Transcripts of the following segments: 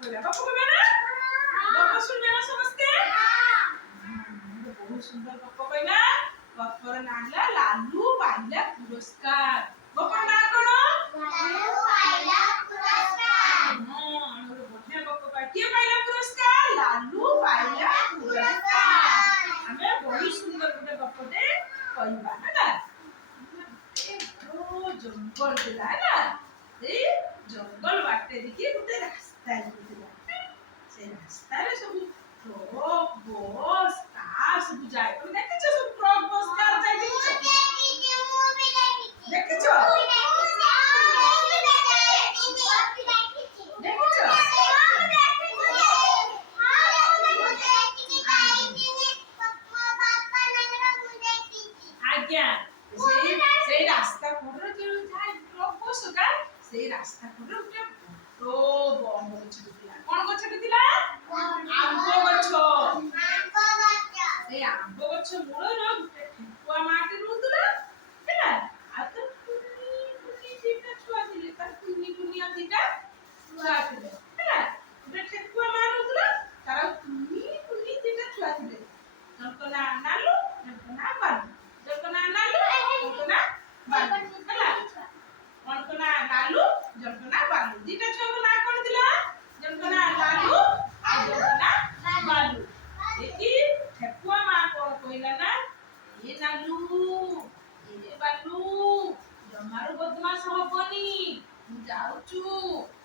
କହିଲା ଗପ କହିବେ ନା ଗପ ଶୁଣିବେ ନା ସମସ୍ତେ ବହୁତ ସୁନ୍ଦର ଗପ କହିଲା ଗପର ନାଁ ହେଲା ଲାଲୁ ପାଇଲା ପୁରସ୍କାର ଗପର ନାଁ କଣ ଲାଲୁ ପାଇଲା ପୁରସ୍କାର ଗୋଟେ ବଢିଆ ଗପ ପାଇ କିଏ ପାଇଲା ପୁରସ୍କାର ଲାଲୁ ପାଇଲା ପୁରସ୍କାର ଆମେ ବହୁତ ସୁନ୍ଦର ଗୋଟେ ଗପଟେ କହିବା ହେଲା ଜଙ୍ଗଲ ଥିଲା ହେଲା ସେଇ ଜଙ୍ଗଲ ବାଟେ ଦେଖି ଗୋଟେ ରାସ୍ତା ଥିଲା ସେ ରାସ୍ତାରେ ସବୁ ଟ୍ରକ୍ ବସ୍ କାର ସବୁ ଯାଏ ତମେ ଦେଖିଛ ସବୁ ଟ୍ରକ୍ ବସ୍ କାର ଯାଇ ଦେଖିଛ ଆଜ୍ଞା ସେଇ ରାସ୍ତା କଡରେ ଯୋଉ ଯାଏ ଟ୍ରକ୍ ବସ୍ କାର ସେଇ ରାସ୍ତା କଡରେ ଗୋଟେ ବଡ ବମ ଗଛ ଥିଲା କଣ ଗଛ ଥିଲା ଆମ୍ବ ଗଛ এই আম্ব গছ মূଳର ଗୋଟେ ଠେକୁଆ ମାଟି ରହୁଥିଲା ହେଲା ଆଉ ତ କୁନି କୁନି ଦିଟା ଛୁଆ ଥିଲେ ତାର କୁନି କୁନିଆ ଦିଟା ଛୁଆ ଥିଲେ ହେଲା ଗୋଟେ ଠେକୁଆ ମା ରହୁଥିଲା ତାର କୁନି କୁନି ଦିଟା ଛୁଆ ଥିଲେ ଜଣଙ୍କ ନାଁ ନାଲୁ ଜଣଙ୍କ ନାଁ ବାଲୁ ଜଣଙ୍କ ନାଁ ନାଲୁ ଜଣଙ୍କ ନାଁ ବାଲୁ ହେଲା ଜଣଙ୍କ ନାଁ ନାଲୁ ଜଣଙ୍କ ନାଁ ବାଲୁ ଦିଟା ଛୁଆଙ୍କ ନାଁ କଣ ଥିଲା ଜଣଙ୍କ ନାଁ ଲାଲୁ ଆଉ ଜଣଙ୍କ ନାଁ ବାଲୁ ଏଠି ଠେକୁଆ ମା କଣ କହିଲା ନା ଏ ନାଲୁ ଏ ବାଲୁ ଜମାରୁ ବଦମାସ ହବନି ମୁଁ ଯାଉଛୁ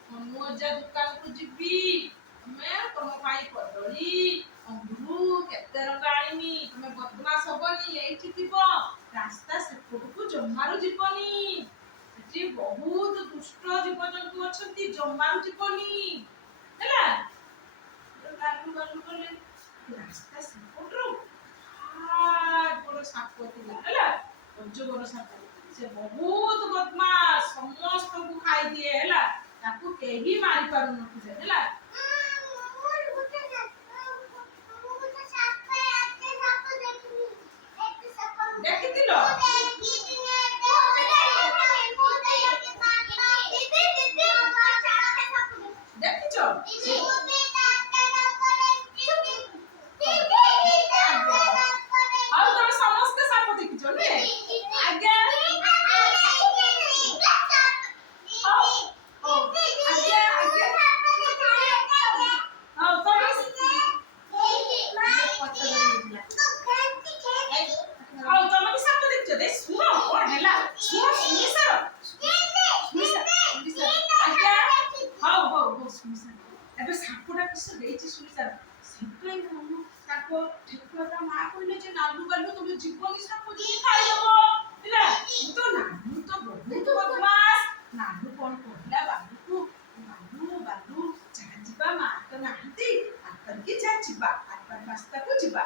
ମନୁ ଅଜା ଦୋକାନକୁ ଯିବି ତମେ ତମ ପାଇଁ କଦଳୀ ଅଙ୍ଗୁରୁ କେତେ ରଙ୍ଗ ଆଣିମି ତମେ ବଦମାସ ହବନି ଏଇଠି ଥିବ ରାସ୍ତା ସେପଟକୁ ଜମାରୁ ଯିବନି ସେଠି ବହୁତ ଦୁଷ୍ଟ ଜୀବଜନ୍ତୁ ଅଛନ୍ତି ଜମାରୁ ଯିବନି ହେଲା ଲାଲୁ ବାଲୁ କହିଲେ ରାସ୍ତା ସେପଟରୁ ବଡ ସାପ ଥିଲା ହେଲା ଅଜଗର ସାପ ସେ ବହୁତ ବଦମାସ ସମସ୍ତଙ୍କୁ ଖାଇଦିଏ ହେଲା ତାକୁ କେହି ମାରି ପାରୁନଥିଲେ ହେଲା ଦେଖିଥିଲ ଦେଖିଛ ଏବେ ସାପଟା କିସ ଦେଇଛି ସୁନିସାର ସେଥିପାଇଁ ମୁଁ ତାଙ୍କ ଠେକୁଆଟା ମା କହିଲେ ଯେ ନାଲୁ ବାଲୁ ତମେ ଜୀବନି ସାପ ଯଦି ଖାଇଦବ ହେଲା ତ ନାଲୁ ତ ବହୁତ ବଦମାସ ନାଲୁ କଣ କହିଲା ବାଲୁକୁ ବାଲୁ ବାଲୁ ଯାହା ଯିବା ମା ତ ନାହାନ୍ତି ଆତରିକି ଯାହା ଯିବା ଆତର ରାସ୍ତାକୁ ଯିବା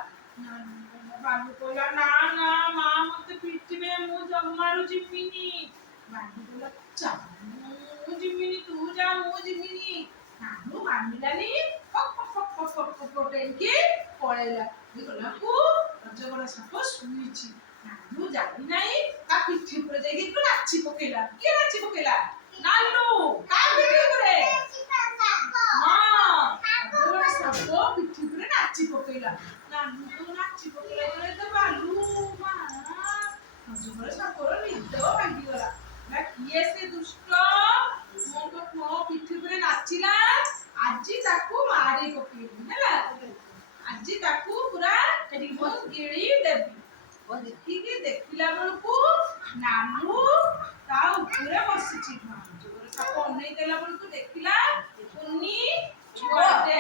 ବାଲୁ କହିଲା ନା ନା ମା ମତେ ପିଟିବେ ମୁଁ ଜମାରୁ ଯିବିନି ବାଲୁ କହିଲା ଚା ମୁଁ ଯିବିନି ତୁ ଯା ମୁଁ ଯିବିନି ନାଲୁ ମାନିଲାନି ପଳେଇଲା ଗଲାକୁ ଅଜଗର ସାପ ଶୁଣିଛି ନାଲୁ ଜାଣି ନାହିଁ ତା ପିଠି ଉପରେ ଯାଇକି ନାଚି ପକେଇଲା କିଏ ନାଚି ପକେଇଲା ନାଲୁ କା ପିଠି ଉପରେ ଅଜଗର ସାପ ପିଠି ଉପରେ ନାଚି ପକେଇଲା ନାଲୁ ତ ନାଚି ପକେଇଲା ପରେ ତ ବାଲୁ ମା ଅଜଗର ସାପର ନିଦ ଭାଙ୍ଗିଗଲା ନା କିଏ ସେ ଦୁଷ୍ଟ ମୋ ପିଠି ଉପରେ ନାଚିଲା ଆଜି ତାକୁ ମାରି ପକେଇବି ହେଲା ଆଜି ତାକୁ ପୁରା ମୁଁ ଗିଳି ଦେବି ଦେଖିଲା ବେଳକୁ ନାଲୁ ତା ଉପରେ ବସିଛି ସାପ ଅନେଇ ଦେଲା ବେଳକୁ ଦେଖିଲା କୁନି ଛୁଆଟେ